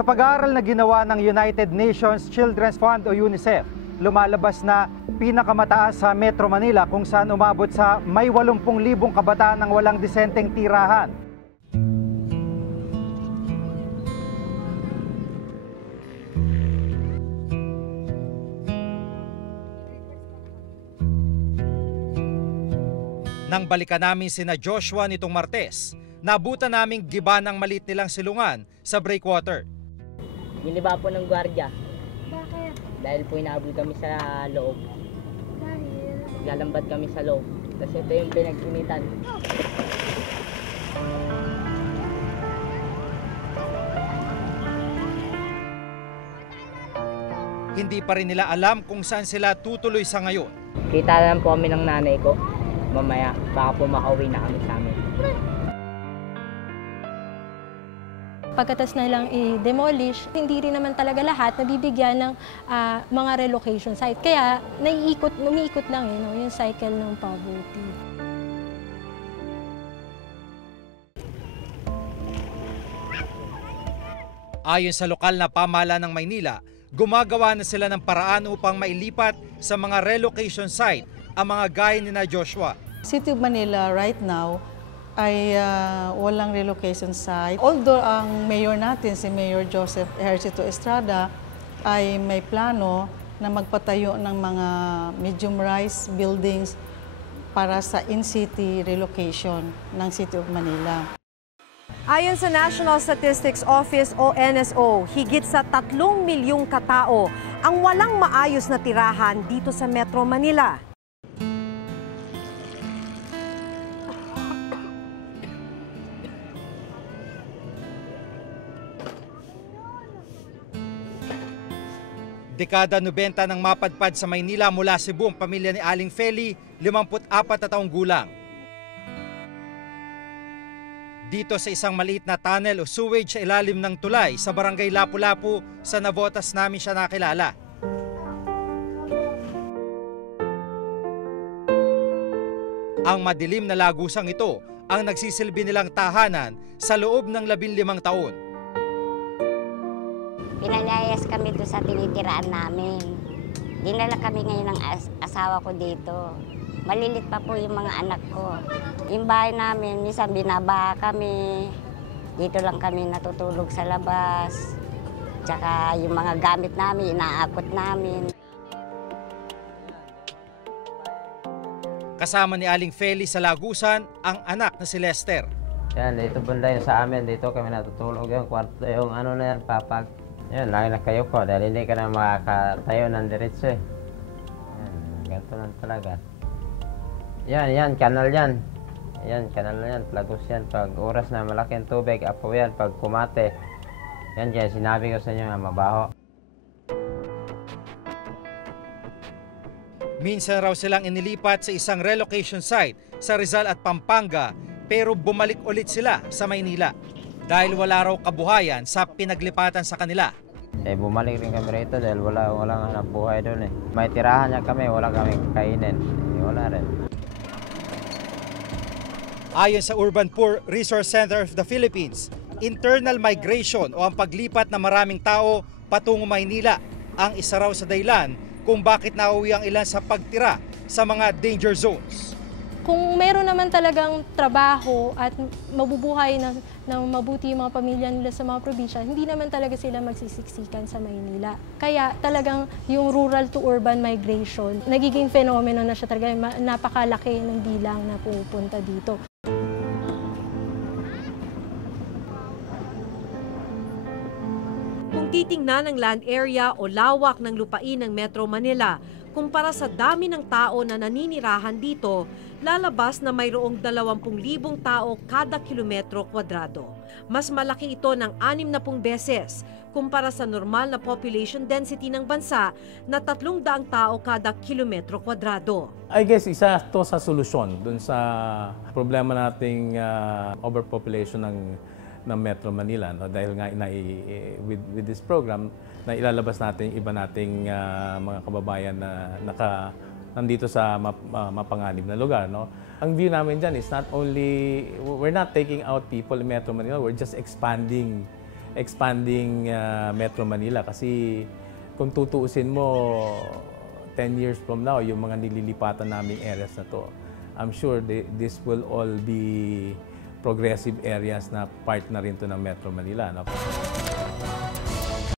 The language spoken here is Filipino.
Sa pag-aaral na ginawa ng United Nations Children's Fund o UNICEF, lumalabas na pinakamataas sa Metro Manila kung saan umabot sa may 80,000 kabataan ng walang disenteng tirahan. Nang balikan namin sina Joshua nitong Martes, nabutan naming giba ng maliit nilang silungan sa breakwater. Giniba po ng gwardiya. Bakit? Dahil po inaabol kami sa loob. Dahil? Naglalambat kami sa loob. Kasi ito yung pinag-initan. Hindi pa rin nila alam kung saan sila tutuloy sa ngayon. Kita lang po kami ng nanay ko. Mamaya, baka po makauwi na kami sa amin. Pagkatas na lang i-demolish, hindi rin naman talaga lahat nabibigyan ng mga relocation site. Kaya umiikot lang yung cycle ng poverty. Ayon sa lokal na pamahalaan ng Maynila, gumagawa na sila ng paraan upang mailipat sa mga relocation site ang mga gaya ni na Joshua. City of Manila right now ay walang relocation site. Although ang mayor natin, si Mayor Joseph Ejercito Estrada, ay may plano na magpatayo ng mga medium-rise buildings para sa in-city relocation ng City of Manila. Ayon sa National Statistics Office o NSO, higit sa 3 milyong katao ang walang maayos na tirahan dito sa Metro Manila. Dekada 90 nang mapadpad sa Maynila mula Cebu ang pamilya ni Aling Feli, 54 na taong gulang. Dito sa isang maliit na tunnel o sewage sa ilalim ng tulay sa barangay Lapu-Lapu sa Navotas namin siya nakilala. Ang madilim na lagusang ito ang nagsisilbi nilang tahanan sa loob ng 15 taon. Pinalayas kami doon sa tinitiraan namin. Dinala kami ngayon ng asawa ko dito. Malilit pa po yung mga anak ko. Yung bahay namin, minsan binaba kami. Dito lang kami natutulog sa labas. Tsaka yung mga gamit namin, inaakot namin. Kasama ni Aling Feli sa lagusan ang anak na si Lester. Yan, dito banda yung sa amin. Dito kami natutulog yung kwarto, yung ano na yan, papag. Yan, laki na kayo ko dahil hindi ka na makakatayo ng diretso eh. Yan, ganito lang talaga. Yan, kanal yan. Yan, kanal na yan, plagos yan. Pag oras na malaking tubig, apo yan. Pag kumate, yan kaya sinabi ko sa inyo, mabaho. Minsan raw silang inilipat sa isang relocation site sa Rizal at Pampanga pero bumalik ulit sila sa Maynila dahil wala raw kabuhayan sa pinaglipatan sa kanila. Bumalik rin kami rito dahil walang hanap buhay doon eh. May tirahan niya kami, wala kami kainin. Wala rin. Ayon sa Urban Poor Resource Center of the Philippines, internal migration o ang paglipat ng maraming tao patungo Maynila ang isa raw sa dahilan kung bakit nauwi ang ilan sa pagtira sa mga danger zones. Kung meron naman talagang trabaho at mabubuhay ng mabuti yung mga pamilya nila sa mga probinsya, hindi naman talaga sila magsisiksikan sa Maynila. Kaya talagang yung rural to urban migration, nagiging fenomeno na siya talaga, napakalaki ng bilang na pupunta dito. Kung titingnan ang land area o lawak ng lupain ng Metro Manila, kumpara sa dami ng tao na naninirahan dito, lalabas na mayroong 20,000 tao kada kilometro kwadrado. Mas malaki ito ng 60 beses kumpara sa normal na population density ng bansa na 300 tao kada kilometro kwadrado. I guess isa to sa solusyon dun sa problema nating overpopulation ng Metro Manila, no? Dahil nga with this program na ilalabas natin iba nating mga kababayan na nandito sa mapanganib na lugar, no? Ang view namin dyan is not only, we're not taking out people in Metro Manila, we're just expanding expanding Metro Manila kasi kung tutuusin mo 10 years from now, yung mga nililipatan naming areas na to, I'm sure this will all be progressive areas na part na rin to ng Metro Manila. No?